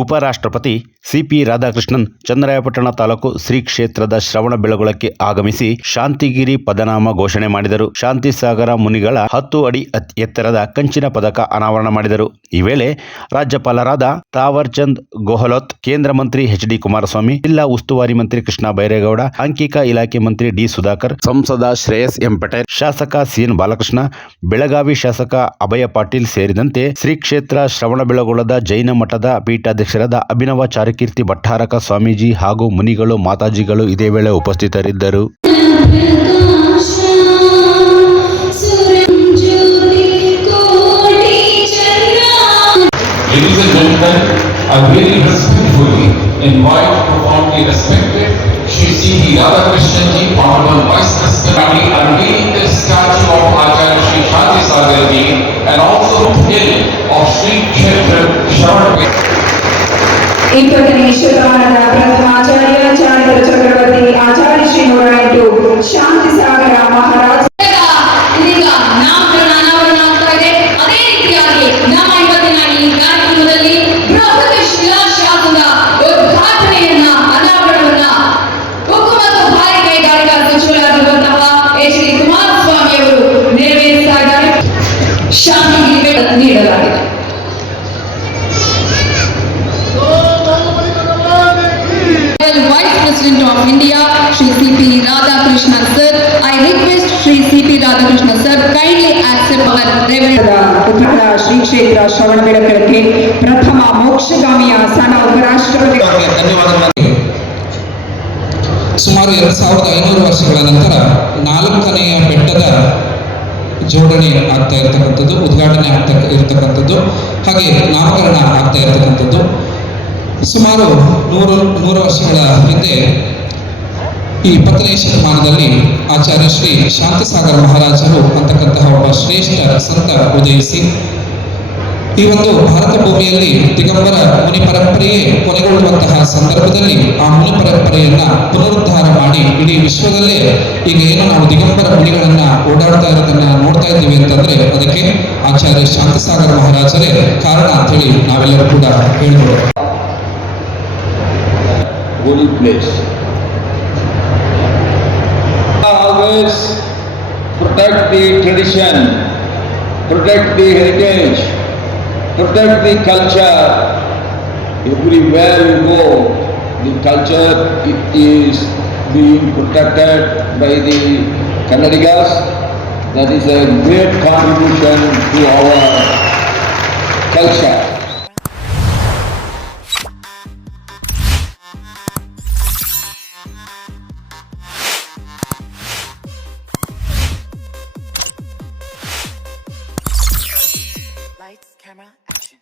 ಉಪರಾಷ್ಟ್ರಪತಿ ಸಿಪಿ ರಾಧಾಕೃಷ್ಣನ್ ಚನ್ನರಾಯಪಟ್ಟಣ ತಾಲೂಕು ಶ್ರೀ ಕ್ಷೇತ್ರದ ಶ್ರವಣಬೆಳಗೊಳಕ್ಕೆ ಆಗಮಿಸಿ ಶಾಂತಿಗಿರಿ ಪದನಾಮ ಘೋಷಣೆ ಮಾಡಿದರು. ಶಾಂತಿಸಾಗರ ಮುನಿಗಳ 10 ಅಡಿ ಎತ್ತರದ ಕಂಚಿನ ಪದಕ ಅನಾವರಣ ಮಾಡಿದರು. ಈ ವೇಳೆ ರಾಜ್ಯಪಾಲರಾದ ತಾವರ್ಚಂದ್ ಗೆಹ್ಲೋಟ್, ಕೇಂದ್ರ ಮಂತ್ರಿ ಎಚ್.ಡಿ. ಕುಮಾರಸ್ವಾಮಿ, ಜಿಲ್ಲಾ ಉಸ್ತುವಾರಿ ಮಂತ್ರಿ ಕೃಷ್ಣ ಬೈರೇಗೌಡ, ಅಂಕಿಕ ಇಲಾಖೆ ಮಂತ್ರಿ ಡಿ. ಸುಧಾಕರ್, ಸಂಸದ ಶ್ರೇಯಸ್ ಎಂ ಪಟೇಲ್, ಶಾಸಕ ಸಿ.ಎನ್. ಬಾಲಕೃಷ್ಣ, ಬೆಳಗಾವಿ ಶಾಸಕ ಅಭಯ ಪಾಟೀಲ್ ಸೇರಿದಂತೆ ಶ್ರೀ ಕ್ಷೇತ್ರ ಶ್ರವಣಬೆಳಗೊಳದ ಜೈನ ಮಠದ ಪೀಠಾಧ್ಯಕ್ಷರಾದ ಅಭಿನವ ಚಾರುಕೀರ್ತಿ ಭಟ್ಟಾರಕ ಸ್ವಾಮೀಜಿ ಹಾಗೂ ಮುನಿಗಳು, ಮಾತಾಜಿಗಳು ಇದೇ ವೇಳೆ ಉಪಸ್ಥಿತರಿದ್ದರು. Ladies and gentlemen, I very respectfully invite profoundly respected Shri C.P. Radhakrishnan ji, Honorable Vice President, unveiling the statue of Acharya Shri Shanti Sagar ji and also the hill of Shri Kshetra Shravanabela. इतने शतमानದ ಪ್ರಥಮಾಚಾರ್ಯ ಚಾರಿತ್ರ ಚಕ್ರವರ್ತಿ ಆಚಾರ್ಯ ಶ್ರೀ 108 ಶಾಂತಿ ಸಾಗರ ಮಹಾರಾಜ ಇದೀಗ ನಾಮಕರಣ ಅನಾವರಣ ಆಗ್ತಾ ಇದೆ. ಅದೇ ರೀತಿಯಾಗಿ ನಮ್ಮ ಇವತ್ತಿನ ಈ ಕಾರ್ಯಕ್ರಮದಲ್ಲಿ ಬೃಹತ್ ಶಿಲಾಶಾಸನ ಉದ್ಘಾಟನೆಯನ್ನ ಅನಾವರಣವನ್ನ ಉಕ್ಕು ಮತ್ತು ಭಾರಿ ಕೈಗಾರಿಕಾ ಸಚಿವರಾಗಿರುವಂತಹ ಎಚ್.ಡಿ. ಕುಮಾರಸ್ವಾಮಿ ಅವರು ನೆರವೇರಿಸ್ತಾ ಇದ್ದಾರೆ. ಶಾಂತಿಗೆ ನೀಡಲಾಗಿದೆ. Vice President of India, Shri C.P. Radhakrishnan sir, I request Shri C.P. Radhakrishnan sir kindly accept our reverend. ಉತ್ತರ ಶ್ರೀ ಕ್ಷೇತ್ರ ಶ್ರವಣಬೆಳಗೊಳಕ್ಕೆ ಪ್ರಥಮ ಮೋಕ್ಷಗಾಮಿಯ ಸಣ್ಣ ಉಪರಾಷ್ಟ್ರಪತಿ ಧನ್ಯವಾದಗಳು. ಸುಮಾರು 2500 ವರ್ಷಗಳ ನಂತರ 4ನೆಯ ಬೆಟ್ಟದ ಜೋಡಣೆ ಆಗ್ತಾ ಇರತಕ್ಕಂಥದ್ದು, ಉದ್ಘಾಟನೆ ಆಗ್ತಾ ಇರತಕ್ಕಂಥದ್ದು, ಹಾಗೆ ನಾಮಕರಣ ಆಗ್ತಾ ಇರತಕ್ಕಂಥದ್ದು. ಸುಮಾರು 100 ವರ್ಷಗಳ ಹಿಂದೆ ಈ 20ನೇ ಶತಮಾನದಲ್ಲಿ ಆಚಾರ್ಯ ಶ್ರೀ ಶಾಂತಿಸಾಗರ ಮಹಾರಾಜರು ಅಂತಕ್ಕಂತಹ ಒಬ್ಬ ಶ್ರೇಷ್ಠ ಸಂತ ಉದಯಿಸಿ ಈ ಒಂದು ಭಾರತ ಭೂಮಿಯಲ್ಲಿ ದಿಗಂಬರ ಮುನಿ ಪರಂಪರೆಯೇ ಕೊನೆಗೊಳ್ಳುವಂತಹ ಸಂದರ್ಭದಲ್ಲಿ ಆ ಮುನಿ ಪರಂಪರೆಯನ್ನ ಪುನರುದ್ಧಾರ ಮಾಡಿ ಇಡೀ ವಿಶ್ವದಲ್ಲೇ ಈಗ ಏನು ನಾವು ದಿಗಂಬರ ಮುನಿಗಳನ್ನ ಓಡಾಡ್ತಾ ಇರೋದನ್ನ ನೋಡ್ತಾ ಇದ್ದೀವಿ ಅಂತಂದ್ರೆ ಅದಕ್ಕೆ ಆಚಾರ್ಯ ಶಾಂತಿಸಾಗರ ಮಹಾರಾಜರೇ ಕಾರಣ ಅಂತ ಹೇಳಿ ನಾವೆಲ್ಲರೂ ಕೂಡ ಹೇಳ್ಬೋದು. Holy place. Always protect the tradition, protect the heritage, protect the culture. Everywhere you go, the culture is being protected by the Kannadigas. That is a great contribution to our culture. Lights, camera, action.